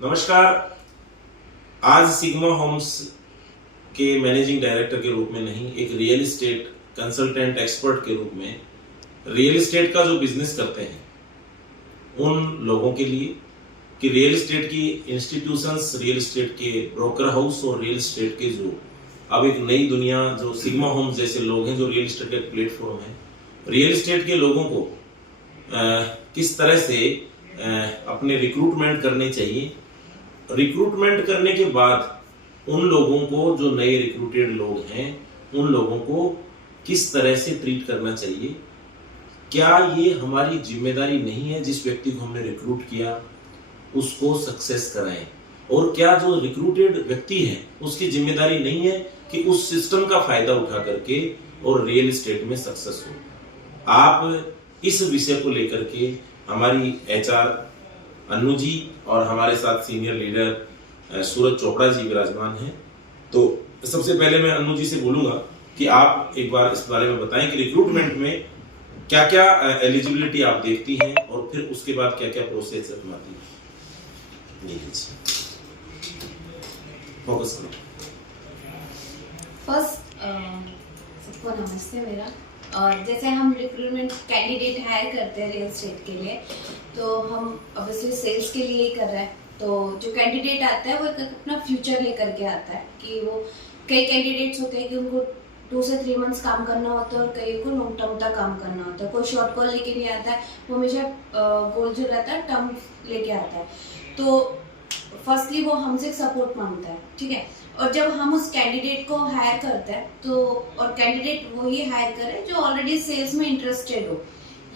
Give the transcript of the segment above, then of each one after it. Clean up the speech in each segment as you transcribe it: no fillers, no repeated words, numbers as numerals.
नमस्कार। आज sigma Holmes के मैनेजिंग डायरेक्टर के रूप में नहीं, एक रियल एस्टेट कंसल्टेंट एक्सपर्ट के रूप में रियल एस्टेट का जो बिजनेस करते हैं उन लोगों के लिए कि रियल एस्टेट की इंस्टीट्यूशंस, रियल एस्टेट के ब्रोकर हाउस और रियल एस्टेट के जो अब एक नई दुनिया जो सिग्मा होम्स जैसे लोग हैं जो रियल एस्टेट का एक प्लेटफॉर्म है, रियल एस्टेट के लोगों को किस तरह से अपने रिक्रूटमेंट करने चाहिए। रिक्रूटमेंट करने के बाद उन लोगों को जो नए रिक्रूटेड लोग हैं उन लोगों को किस तरह से ट्रीट करना चाहिए। क्या ये हमारी जिम्मेदारी नहीं है जिस व्यक्ति को हमने रिक्रूट किया उसको सक्सेस कराएं, और क्या जो रिक्रूटेड व्यक्ति है उसकी जिम्मेदारी नहीं है कि उस सिस्टम का फायदा उठा करके और रियल एस्टेट में सक्सेस हो। आप इस विषय को लेकर के हमारी एचआर अन्नू जी और हमारे साथ सीनियर लीडर सूरज चोपड़ा जी विराजमान हैं। तो सबसे पहले मैं अन्नू जी से बोलूंगा कि आप एक बार इस बारे में बताएं कि रिक्रूटमेंट में क्या क्या एलिजिबिलिटी आप देखती हैं और फिर उसके बाद क्या क्या प्रोसेस अपनाती हैं। फोकस करो। फर्स्ट सबको नमस्ते मेरा। और जैसे हम रिक्रूटमेंट कैंडिडेट हायर करते हैं रियल एस्टेट के लिए, तो हम ऑब्वियसली सेल्स के लिए ही कर रहे हैं। तो जो कैंडिडेट आता है वो एक अपना फ्यूचर लेकर के आता है कि वो कई कैंडिडेट्स होते हैं कि उनको 2 से 3 मंथ्स काम करना होता है और कई को लॉन्ग टर्म तक काम करना होता है। कोई शॉर्ट कॉल लेके नहीं आता है, वो हमेशा गोल जो रहता है टर्म लेके आता है। तो फर्स्टली वो हमसे सपोर्ट मांगता है, ठीक है। और जब हम उस कैंडिडेट को हायर करते हैं तो और कैंडिडेट वही हायर करे जो ऑलरेडी सेल्स में इंटरेस्टेड हो।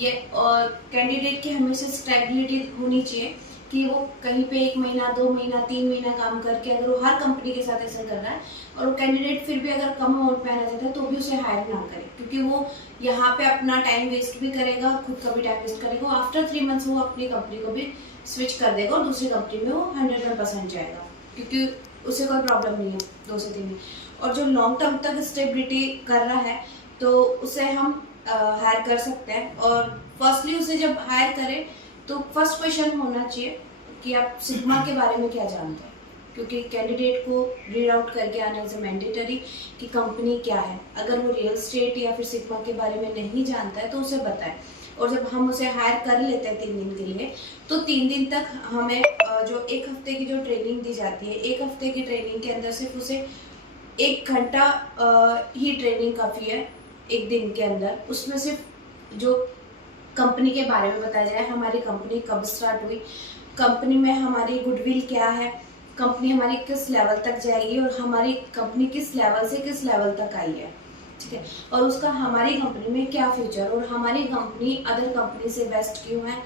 ये और कैंडिडेट की हमेशा स्टेबिलिटी होनी चाहिए कि वो कहीं पे 1 महीना 2 महीना 3 महीना काम करके अगर वो हर कंपनी के साथ ऐसा कर रहा है और वो कैंडिडेट फिर भी अगर कम अमाउंट में आना चाहता है तो भी उसे हायर ना करे, क्योंकि वो यहाँ पे अपना टाइम वेस्ट भी करेगा और खुद का भी टाइम वेस्ट करेगा। आफ्टर 3 मंथ्स वो अपनी कंपनी को भी स्विच कर देगा और दूसरी कंपनी में वो 100% जाएगा, क्योंकि उसे कोई प्रॉब्लम नहीं है 2 से 3 महीने। और जो लॉन्ग टर्म तक स्टेबिलिटी कर रहा है तो उसे हम हायर कर सकते हैं। और फर्स्टली उसे जब हायर करें तो फर्स्ट क्वेश्चन होना चाहिए कि आप सिग्मा के बारे में क्या जानते हैं, क्योंकि कैंडिडेट को रीड आउट करके आना इज मैंडेटरी कि कंपनी क्या है। अगर वो रियल एस्टेट या फिर सिग्मा के बारे में नहीं जानता है तो उसे बताए। और जब हम उसे हायर कर लेते हैं 3 दिन के लिए, तो 3 दिन तक हमें जो 1 हफ्ते की जो ट्रेनिंग दी जाती है, 1 हफ्ते की ट्रेनिंग के अंदर सिर्फ उसे 1 घंटा ही ट्रेनिंग काफ़ी है 1 दिन के अंदर। उसमें सिर्फ जो कंपनी के बारे में बताया जाए, हमारी कंपनी कब स्टार्ट हुई, कंपनी में हमारी गुडविल क्या है, कंपनी हमारी किस लेवल तक जाएगी और हमारी कंपनी किस लेवल से किस लेवल तक आई है, ठीक है। और उसका हमारी कंपनी में क्या फ्यूचर और हमारी कंपनी अदर कंपनी से बेस्ट क्यों है,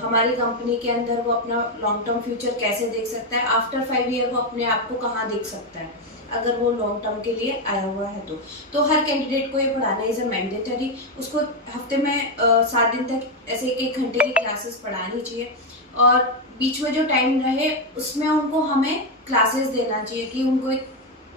हमारी कंपनी के अंदर वो अपना लॉन्ग टर्म फ्यूचर कैसे देख सकता है, आफ्टर 5 ईयर वो अपने आप को कहाँ देख सकता है अगर वो लॉन्ग टर्म के लिए आया हुआ है। तो हर कैंडिडेट को ये पढ़ाना इज अ मैंडेटरी। उसको हफ्ते में 7 दिन तक ऐसे 1 घंटे की क्लासेस पढ़ानी चाहिए और बीच में जो टाइम रहे उसमें उनको हमें क्लासेस देना चाहिए कि उनको एक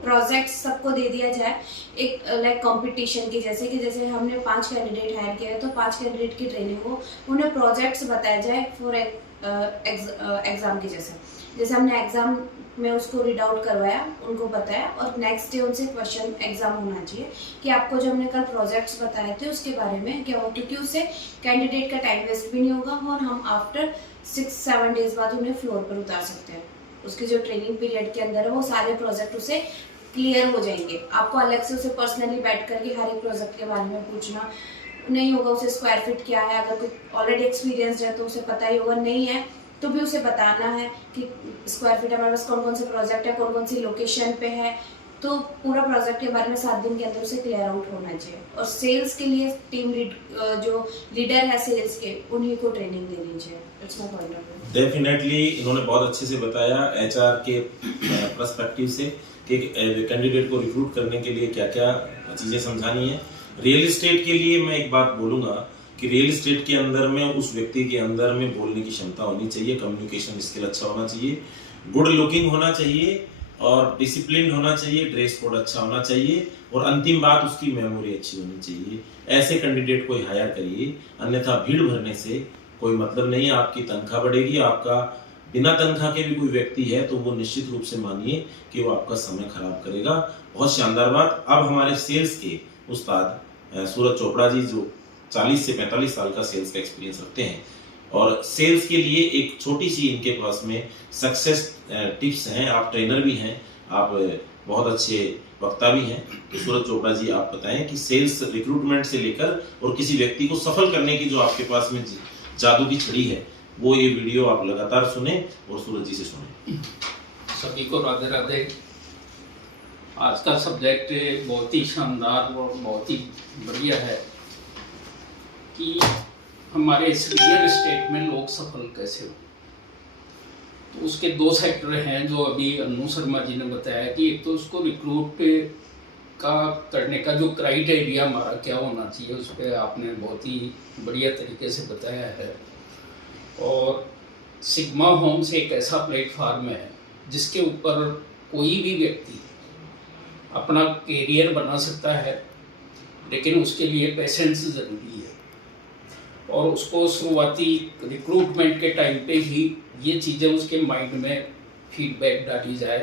प्रोजेक्ट सबको दे दिया जाए, एक लाइक कंपटीशन की, जैसे हमने 5 कैंडिडेट हायर किया है तो 5 कैंडिडेट की ट्रेनिंग हो, उन्हें प्रोजेक्ट्स बताया जाए फॉर एग्जाम की। जैसे हमने एग्जाम में उसको रीड आउट करवाया, उनको बताया और नेक्स्ट डे उनसे क्वेश्चन एग्जाम होना चाहिए कि आपको जो हमने कल प्रोजेक्ट्स बताए थे उसके बारे में क्या हो, क्योंकि उससे कैंडिडेट का टाइम वेस्ट भी नहीं होगा और हम आफ्टर 6-7 डेज बाद उन्हें फ्लोर पर उतार सकते हैं। उसकी जो ट्रेनिंग पीरियड के अंदर है वो सारे प्रोजेक्ट उसे क्लियर हो जाएंगे। आपको अलग से उसे पर्सनली बैठ करके हर एक प्रोजेक्ट के बारे में पूछना नहीं होगा। उसे स्क्वायर फीट क्या है, अगर कोई ऑलरेडी एक्सपीरियंस है तो उसे पता ही होगा, नहीं है तो भी उसे बताना है कि स्क्वायर फीट हमारे पास कौन कौन से प्रोजेक्ट है, कौन कौन सी लोकेशन पे है। तो पूरा प्रोजेक्ट के बारे में 7 दिन के अंदर उसे क्लियर आउट होना चाहिए। और सेल्स के लिए टीम जो लीडर है सेल्स के, उन्हीं को ट्रेनिंग देनी चाहिए। It's my point of view. Definitely इन्होंने बहुत अच्छे से बताया एचआर के पर्सपेक्टिव से कि कैंडिडेट को रिक्रूट करने के लिए क्या क्या चीज़ें समझानी है। रियल एस्टेट के लिए मैं एक बात बोलूँगा कि रियल एस्टेट के अंदर में उस व्यक्ति के अंदर में बोलने की क्षमता होनी चाहिए, कम्युनिकेशन स्किल अच्छा होना चाहिए, गुड लुकिंग होना चाहिए और डिसिप्लिन होना चाहिए, ड्रेस कोड अच्छा होना चाहिए और अंतिम बात उसकी मेमोरी अच्छी होनी चाहिए। ऐसे कैंडिडेट को हायर करिए, अन्यथा भीड़ भरने से कोई मतलब नहीं है। आपकी तनख्वाह बढ़ेगी, आपका बिना तनख्वाह के भी कोई व्यक्ति है तो वो निश्चित रूप से मानिए कि वो आपका समय खराब करेगा। बहुत शानदार बात। अब हमारे सेल्स के उस्ताद सूरज चोपड़ा जी, जो 40 से 45 साल का सेल्स का एक्सपीरियंस रखते हैं और सेल्स के लिए एक छोटी सी इनके पास में सक्सेस टिप्स हैं। आप ट्रेनर भी हैं, आप बहुत अच्छे वक्ता भी हैं। तो सूरज चोपड़ा जी, आप बताएं कि सेल्स रिक्रूटमेंट से लेकर और किसी व्यक्ति को सफल करने की जो आपके पास में जादू की छड़ी है, वो ये वीडियो आप लगातार सुने और सूरज जी से सुने। सभी को राधे राधे। आज का सब्जेक्ट बहुत ही शानदार और बहुत ही बढ़िया है कि हमारे इस रियल एस्टेट में लोग सफल कैसे हो। तो उसके दो सेक्टर हैं जो अभी अनु शर्मा जी ने बताया कि एक तो उसको रिक्रूट का करने का जो क्राइटेरिया हमारा क्या होना चाहिए, उस पर आपने बहुत ही बढ़िया तरीके से बताया है। और सिग्मा होम्स एक ऐसा प्लेटफार्म है जिसके ऊपर कोई भी व्यक्ति अपना कैरियर बना सकता है, लेकिन उसके लिए पेशेंस ज़रूरी है। और उसको शुरुआती रिक्रूटमेंट के टाइम पे ही ये चीज़ें उसके माइंड में फीडबैक डाली जाए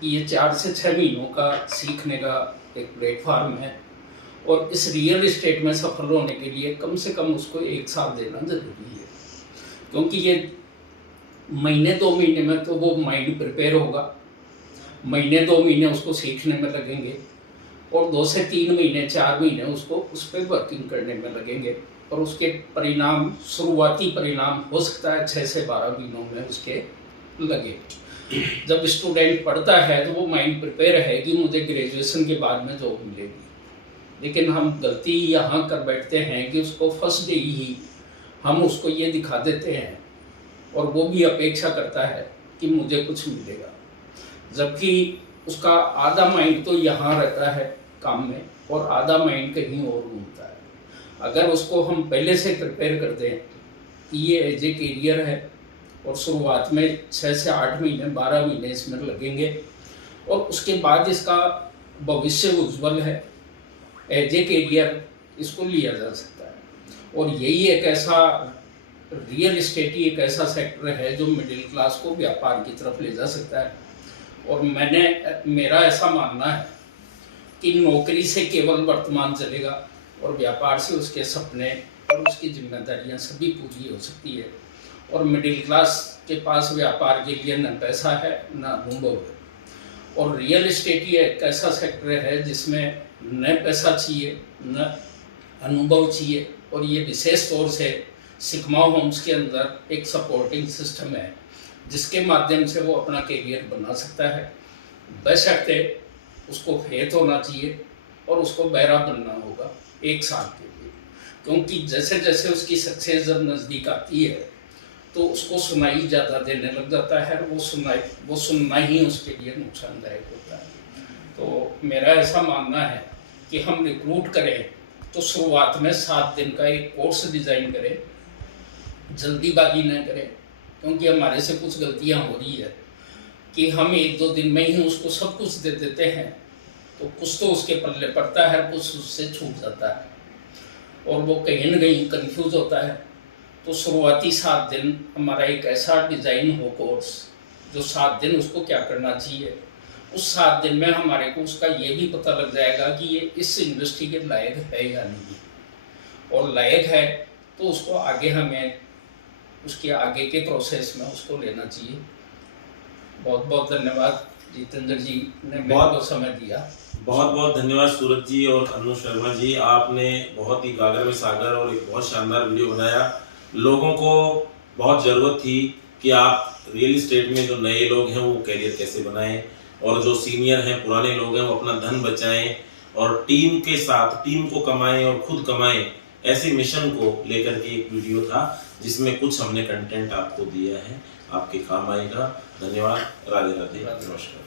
कि ये 4 से 6 महीनों का सीखने का एक प्लेटफार्म है और इस रियल एस्टेट में सफल होने के लिए कम से कम उसको 1 साल देना ज़रूरी है। क्योंकि ये महीने 2 महीने में तो वो माइंड प्रिपेयर होगा, महीने 2 महीने उसको सीखने में लगेंगे और 2 से 3 महीने 4 महीने उसको उस पर वर्किंग करने में लगेंगे और उसके परिणाम, शुरुआती परिणाम हो सकता है 6 से 12 महीनों में उसके लगे। जब स्टूडेंट पढ़ता है तो वो माइंड प्रिपेयर है कि मुझे ग्रेजुएशन के बाद में जॉब मिलेगी, लेकिन हम गलती यहाँ कर बैठते हैं कि उसको फर्स्ट डे ही हम उसको ये दिखा देते हैं और वो भी अपेक्षा करता है कि मुझे कुछ मिलेगा, जबकि उसका आधा माइंड तो यहाँ रहता है काम में और आधा माइंड कहीं और घूमता है। अगर उसको हम पहले से प्रिपेयर कर दें कि ये एज ए कैरियर है और शुरुआत में 6 से 8 महीने 12 महीने इसमें लगेंगे और उसके बाद इसका भविष्य उज्जवल है, एज ए कैरियर इसको लिया जा सकता है। और यही एक ऐसा रियल एस्टेट ही एक ऐसा सेक्टर है जो मिडिल क्लास को व्यापार की तरफ ले जा सकता है। और मेरा ऐसा मानना है कि नौकरी से केवल वर्तमान चलेगा और व्यापार से उसके सपने और उसकी जिम्मेदारियां सभी पूरी हो सकती है। और मिडिल क्लास के पास व्यापार के लिए न पैसा है न अनुभव है। और रियल एस्टेट ही एक ऐसा सेक्टर है जिसमें न पैसा चाहिए न अनुभव चाहिए और ये विशेष तौर से सिग्मा होम्स के अंदर एक सपोर्टिंग सिस्टम है जिसके माध्यम से वो अपना कैरियर बना सकता है। बशर्ते उसको फेथ होना चाहिए और उसको बहरा बनना होगा 1 साल के लिए, क्योंकि जैसे जैसे उसकी सक्सेस जब नज़दीक आती है तो उसको सुनाई ज़्यादा देने लग जाता है और वो सुनना ही उसके लिए नुकसानदायक होता है। तो मेरा ऐसा मानना है कि हम रिक्रूट करें तो शुरुआत में 7 दिन का एक कोर्स डिज़ाइन करें, जल्दीबाजी न करें, क्योंकि हमारे से कुछ गलतियां हो रही है कि हम 1-2 दिन में ही उसको सब कुछ दे देते हैं, तो कुछ तो उसके पल्ले पड़ता है, कुछ उससे छूट जाता है और वो कहीं न कहीं कंफ्यूज होता है। तो शुरुआती 7 दिन हमारा एक ऐसा डिज़ाइन हो कोर्स जो 7 दिन उसको क्या करना चाहिए, उस 7 दिन में हमारे को उसका ये भी पता लग जाएगा कि ये इस इंडस्ट्री के लायक है या नहीं, और लायक है तो उसको आगे हमें उसके आगे के प्रोसेस में उसको लेना चाहिए। बहुत बहुत धन्यवाद जितेंद्र जी ने मेरे को समय दिया। बहुत बहुत धन्यवाद सूरज जी और अनु शर्मा जी, आपने बहुत ही गागर में सागर और एक बहुत शानदार वीडियो बनाया। लोगों को बहुत ज़रूरत थी कि आप रियल एस्टेट में जो नए लोग हैं वो कैरियर कैसे बनाएं और जो सीनियर हैं, पुराने लोग हैं, वो अपना धन बचाएं और टीम के साथ टीम को कमाएं और खुद कमाएं। ऐसे मिशन को लेकर के एक वीडियो था जिसमें कुछ हमने कंटेंट आपको दिया है, आपके काम आएगा। धन्यवाद। राधे राधे, नमस्कार।